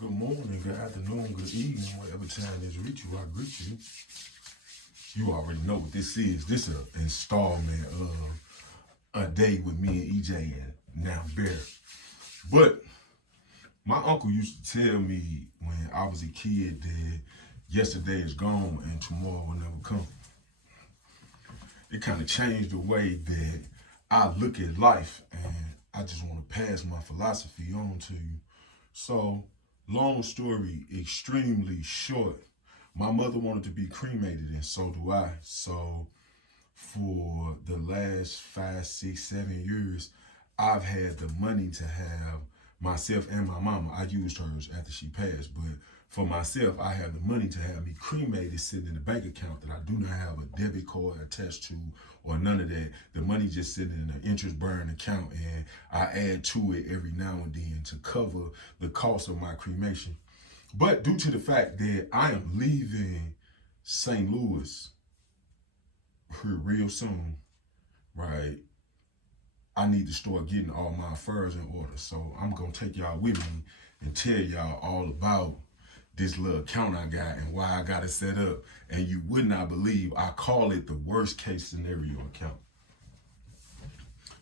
Good morning, good afternoon, good evening, whatever time this reach you, I greet you. You already know what this is. This is an installment of A Day with Me and EJ and Now Bear. But my uncle used to tell me when I was a kid that yesterday is gone and tomorrow will never come. It kind of changed the way that I look at life, and I just want to pass my philosophy on to you. So, long story, extremely short. My mother wanted to be cremated, and so do I. So, for the last 5, 6, 7 years, I've had the money to have myself and my mama. I used hers after she passed, but for myself, I have the money to have me cremated sitting in the bank account that I do not have a debit card attached to or none of that. The money just sitting in an interest-bearing account, and I add to it every now and then to cover the cost of my cremation. But due to the fact that I am leaving St. Louis here real soon, right, I need to start getting all my affairs in order. So I'm going to take y'all with me and tell y'all all about this little account I got and why I got it set up. And you would not believe I call it the worst case scenario account.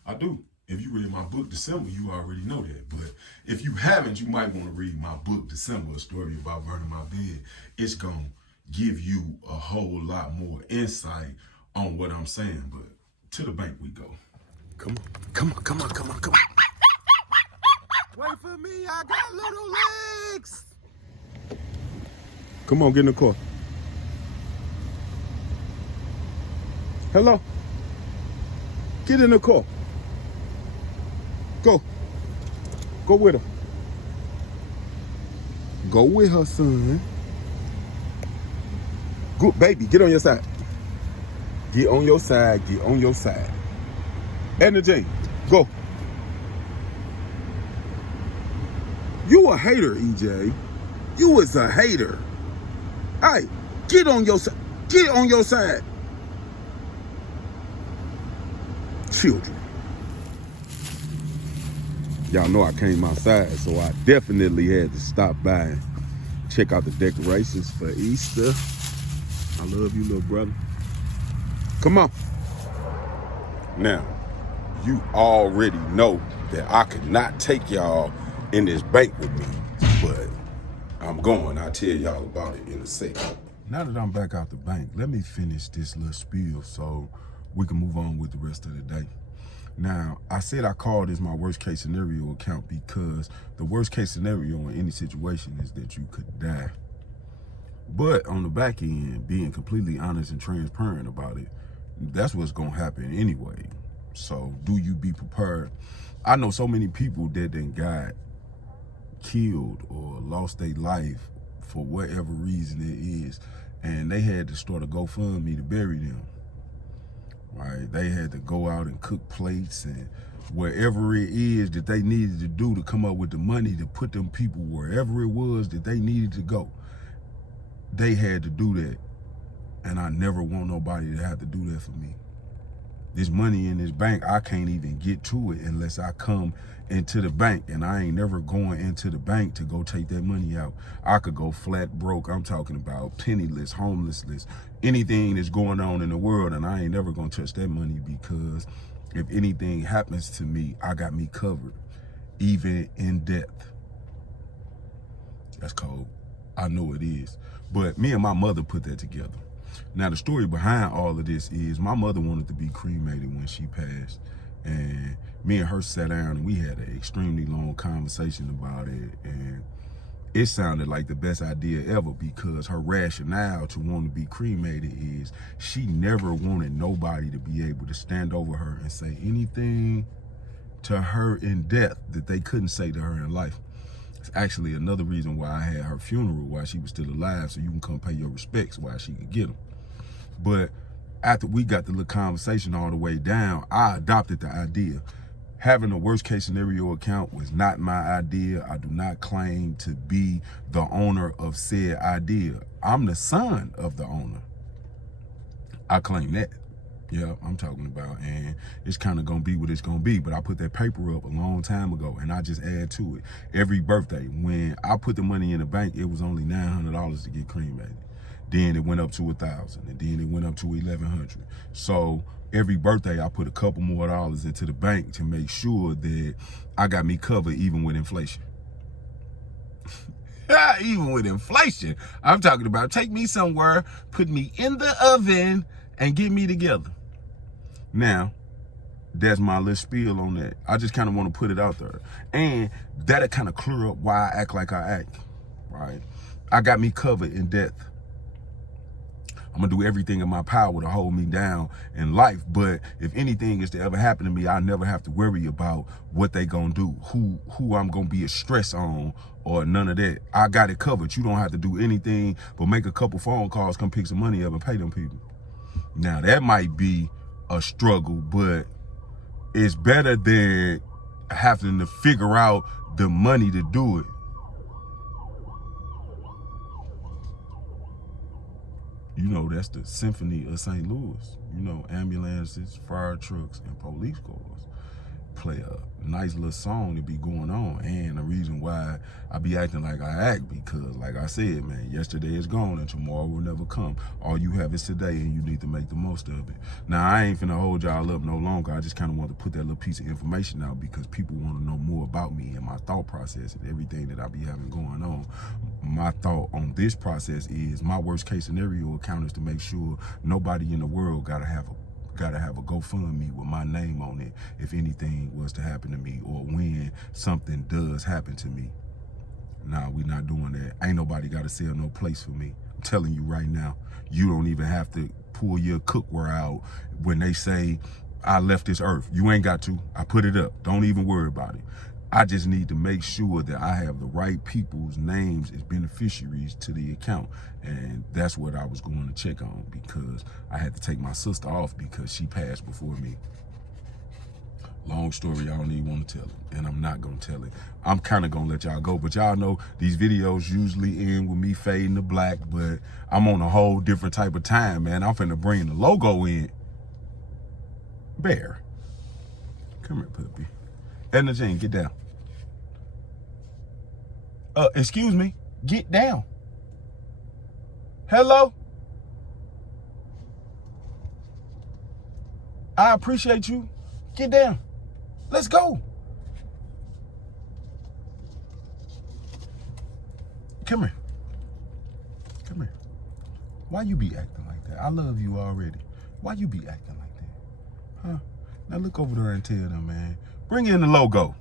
I do. If you read my book, December, you already know that. But if you haven't, you might want to read my book, December, a story about burning my bed. It's going to give you a whole lot more insight on what I'm saying. But to the bank we go. Come on, come on, come on, come on, come on. Wait for me, I got little legs. Come on, get in the car. Hello. Get in the car. Go. Go with her. Go with her, son. Good baby, get on your side. Get on your side, get on your side. Edna Jane, go. You a hater, EJ. You was a hater. Hey, get on your side. Get on your side. Children. Y'all know I came outside, so I definitely had to stop by and check out the decorations for Easter. I love you, little brother. Come on. Now, you already know that I could not take y'all in this bank with me, but I'm going. I'll tell y'all about it in a second. Now that I'm back out the bank, let me finish this little spiel so we can move on with the rest of the day. Now, I said I call this my worst case scenario account because the worst case scenario in any situation is that you could die. But on the back end, being completely honest and transparent about it, that's what's going to happen anyway. So do you be prepared? I know so many people that then got killed or lost their life for whatever reason it is, and they had to start a GoFundMe to bury them. Right? They had to go out and cook plates and wherever it is that they needed to do to come up with the money to put them people wherever it was that they needed to go. They had to do that. And I never want nobody to have to do that for me. This money in this bank, I can't even get to it unless I come into the bank, and I ain't never going into the bank to go take that money out. I could go flat broke. I'm talking about penniless, homelessness, anything that's going on in the world, and I ain't never gonna touch that money because if anything happens to me, I got me covered, even in death. That's cold. I know it is. But me and my mother put that together. Now, the story behind all of this is my mother wanted to be cremated when she passed. And me and her sat down and we had an extremely long conversation about it. And it sounded like the best idea ever because her rationale to want to be cremated is she never wanted nobody to be able to stand over her and say anything to her in death that they couldn't say to her in life. It's actually another reason why I had her funeral while she was still alive, so you can come pay your respects while she could get them. But after we got the little conversation all the way down, I adopted the idea. Having a worst case scenario account was not my idea. I do not claim to be the owner of said idea. I'm the son of the owner. I claim that. Yeah, I'm talking about, and it's kind of gonna be what it's gonna be. But I put that paper up a long time ago, and I just add to it every birthday. When I put the money in the bank, it was only $900 to get cremated. Then it went up to 1,000, and then it went up to 1,100. So every birthday, I put a couple more dollars into the bank to make sure that I got me covered, even with inflation. Even with inflation, I'm talking about take me somewhere, put me in the oven, and get me together. Now, that's my little spiel on that. I just kind of want to put it out there. And that'll kind of clear up why I act like I act, right? I got me covered in death. I'm going to do everything in my power to hold me down in life. But if anything is to ever happen to me, I never have to worry about what they going to do, who I'm going to be a stress on, or none of that. I got it covered. You don't have to do anything but make a couple phone calls, come pick some money up and pay them people. Now, that might be a struggle, but it's better than having to figure out the money to do it. You know, that's the Symphony of St. Louis. You know, ambulances, fire trucks, and police cars play a nice little song to be going on. And the reason why I be acting like I act, because like I said, man, yesterday is gone and tomorrow will never come. All you have is today, and you need to make the most of it. Now, I ain't finna hold y'all up no longer. I just kind of want to put that little piece of information out because people want to know more about me and my thought process and everything that I be having going on. My thought on this process is my worst case scenario account is to make sure nobody in the world gotta have a GoFundMe with my name on it if anything was to happen to me, or when something does happen to me. Nah, we not doing that. Ain't nobody got to sell no place for me. I'm telling you right now, you don't even have to pull your cookware out when they say I left this earth. You ain't got to. I put it up. Don't even worry about it. I just need to make sure that I have the right people's names as beneficiaries to the account. And that's what I was going to check on, because I had to take my sister off because she passed before me. Long story, I don't even want to tell it, and I'm not going to tell it. I'm kind of going to let y'all go, but y'all know these videos usually end with me fading to black, but I'm on a whole different type of time, man. I'm finna bring the logo in. Bear. Come here, puppy. Edna Jane, get down. Excuse me, get down. Hello? I appreciate you. Get down. Let's go. Come here. Come here. Why you be acting like that? I love you already. Why you be acting like that? Huh? Now look over there and tell them, man. Bring in the logo.